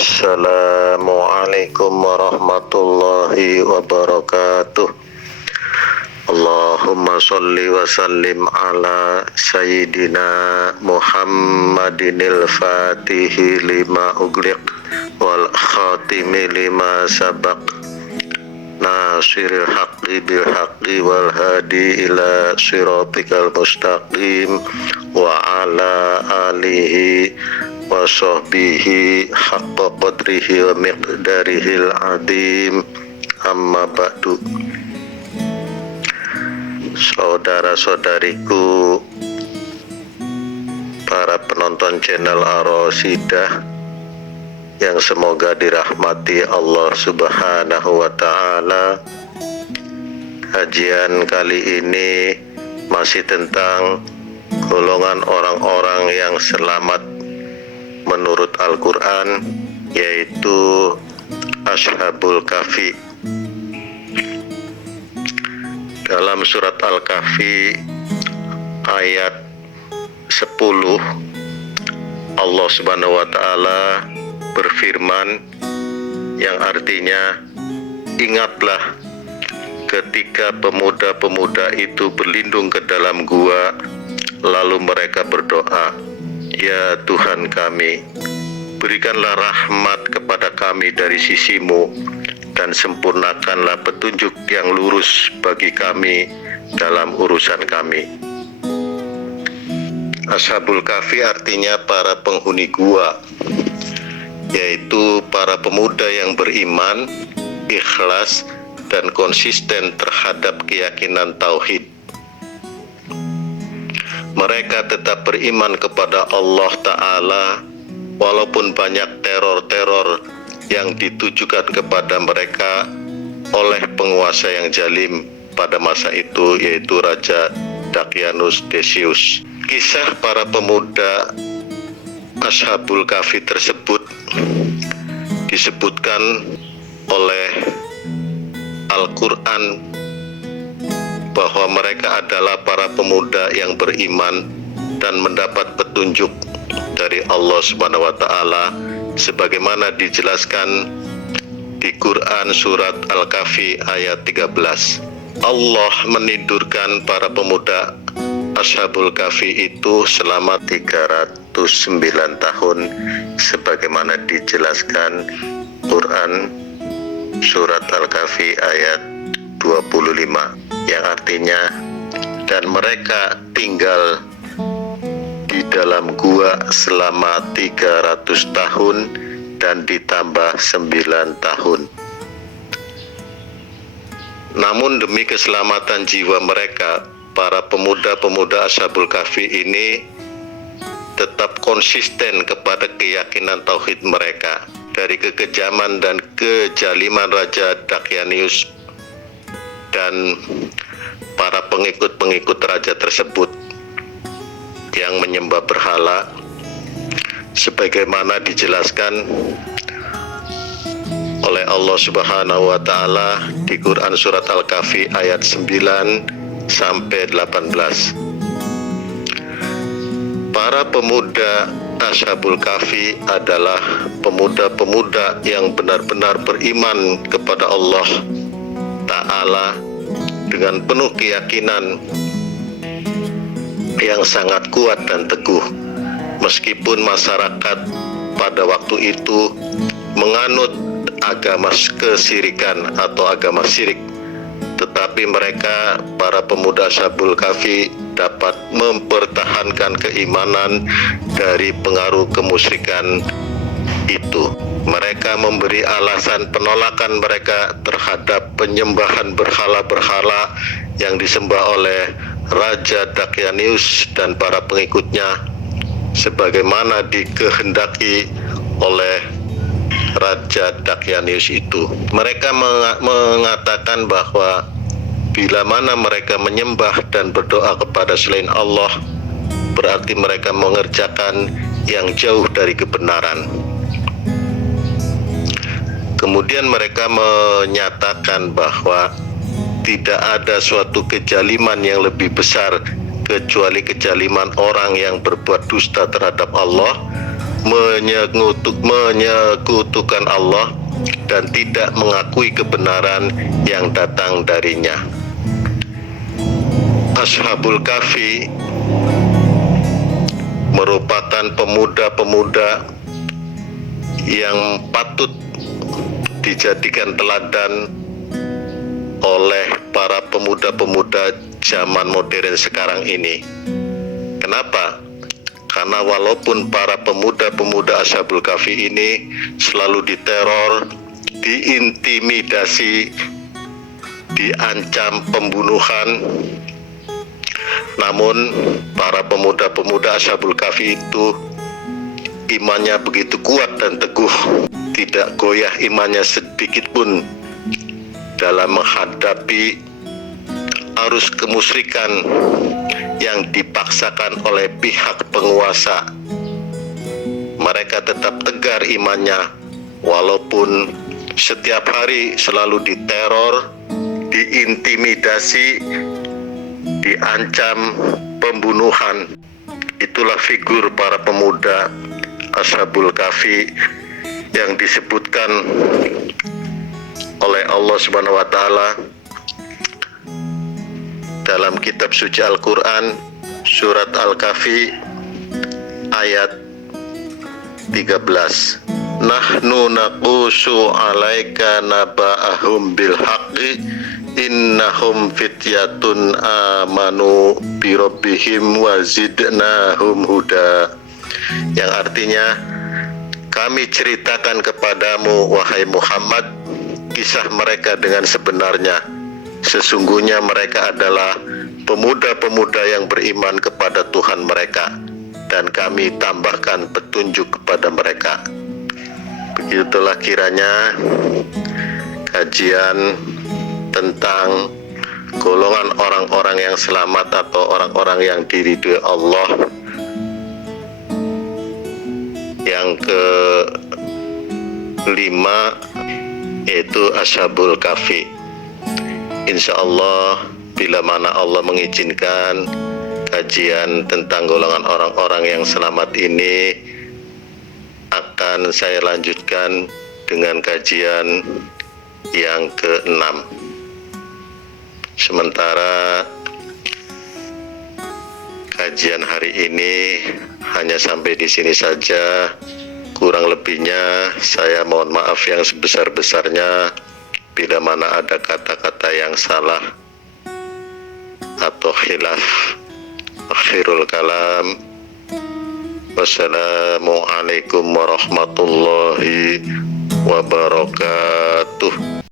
Assalamualaikum warahmatullahi wabarakatuh. Allahumma sholli wa sallim ala sayyidina Muhammadinil fatihi lima ugliq wal khatimi lima sabaq nasiril haqqi bil haqqi wal hadi ila siratikal mustaqim wa ala alihi wa sahbihi haqqa qadrihi wa miqdarihil adim. Amma ba'du. Saudara-saudariku, para penonton channel Ar-Rasidah yang semoga dirahmati Allah Subhanahu wa ta'ala, kajian kali ini masih tentang golongan orang-orang yang selamat menurut Al-Quran, yaitu Ashabul Kahfi. Dalam surat Al-Kahfi ayat 10, Allah Subhanahu wa ta'ala berfirman yang artinya, ingatlah ketika pemuda-pemuda itu berlindung ke dalam gua, lalu mereka berdoa, ya Tuhan kami, berikanlah rahmat kepada kami dari sisimu, dan sempurnakanlah petunjuk yang lurus bagi kami dalam urusan kami. Ashabul Kahfi artinya para penghuni gua, yaitu para pemuda yang beriman, ikhlas, dan konsisten terhadap keyakinan tauhid. Mereka tetap beriman kepada Allah Ta'ala walaupun banyak teror-teror yang ditujukan kepada mereka oleh penguasa yang zalim pada masa itu, yaitu Raja Dakianus Decius. Kisah para pemuda Ashabul Kahfi tersebut disebutkan oleh Al-Quran bahwa mereka adalah para pemuda yang beriman dan mendapat petunjuk dari Allah Subhanahu wa ta'ala sebagaimana dijelaskan di Quran surat Al-Kahfi ayat 13. Allah menidurkan para pemuda Ashabul Kahfi itu selama 309 tahun sebagaimana dijelaskan Quran surat Al-Kahfi ayat 25, yang artinya, dan mereka tinggal di dalam gua selama 300 tahun dan ditambah 9 tahun. Namun demi keselamatan jiwa mereka, para pemuda-pemuda Ashabul Kahfi ini tetap konsisten kepada keyakinan tauhid mereka dari kekejaman dan kejaliman Raja Dakianus dan para pengikut-pengikut raja tersebut yang menyembah berhala, sebagaimana dijelaskan oleh Allah Subhanahu wa ta'ala di Quran surat Al-Kahfi ayat 9 sampai 18. Para pemuda Ashabul Kahfi adalah pemuda-pemuda yang benar-benar beriman kepada Allah Ta'ala dengan penuh keyakinan yang sangat kuat dan teguh, meskipun masyarakat pada waktu itu menganut agama kesirikan atau agama syirik, tetapi mereka, para pemuda Ashabul Kahfi, dapat mempertahankan keimanan dari pengaruh kemusyrikan itu. Mereka memberi alasan penolakan mereka terhadap penyembahan berhala-berhala yang disembah oleh Raja Dakianus dan para pengikutnya, sebagaimana dikehendaki oleh Raja Dakianus itu. Mereka mengatakan bahwa bila mana mereka menyembah dan berdoa kepada selain Allah, berarti mereka mengerjakan yang jauh dari kebenaran. Kemudian mereka menyatakan bahwa tidak ada suatu kezaliman yang lebih besar kecuali kezaliman orang yang berbuat dusta terhadap Allah menyekutukan Allah dan tidak mengakui kebenaran yang datang darinya. Ashabul Kahfi merupakan pemuda-pemuda yang patut dijadikan teladan oleh para pemuda-pemuda zaman modern sekarang ini. Kenapa? Karena walaupun para pemuda-pemuda Ashabul Kahfi ini selalu diteror, diintimidasi, diancam pembunuhan, namun para pemuda-pemuda Ashabul Kahfi itu imannya begitu kuat dan teguh, tidak goyah imannya sedikit pun dalam menghadapi arus kemusyrikan yang dipaksakan oleh pihak penguasa. Mereka tetap tegar imannya walaupun setiap hari selalu diteror, diintimidasi, diancam pembunuhan. Itulah figur para pemuda Ashabul Kahfi yang disebutkan oleh Allah Subhanahu wa taala dalam kitab suci Al-Qur'an surat Al-Kahfi ayat 13. Nahnu naqusu 'alaika naba'ahum bil haqqi innahum fityatun amanu bi rabbihim wa zidnahum huda. Yang artinya, kami ceritakan kepadamu wahai Muhammad kisah mereka dengan sebenarnya. Sesungguhnya mereka adalah pemuda-pemuda yang beriman kepada Tuhan mereka, dan kami tambahkan petunjuk kepada mereka. Begitulah kiranya kajian tentang golongan orang-orang yang selamat atau orang-orang yang diridhoi Allah yang kelima, yaitu Ashabul Kahfi. Insya Allah bila mana Allah mengizinkan, kajian tentang golongan orang-orang yang selamat ini akan saya lanjutkan dengan kajian yang ke-6. Sementara kajian hari ini hanya sampai di sini saja. Kurang lebihnya saya mohon maaf yang sebesar-besarnya bila mana ada kata-kata yang salah atau khilaf. Akhirul kalam. Wassalamualaikum warahmatullahi wabarakatuh.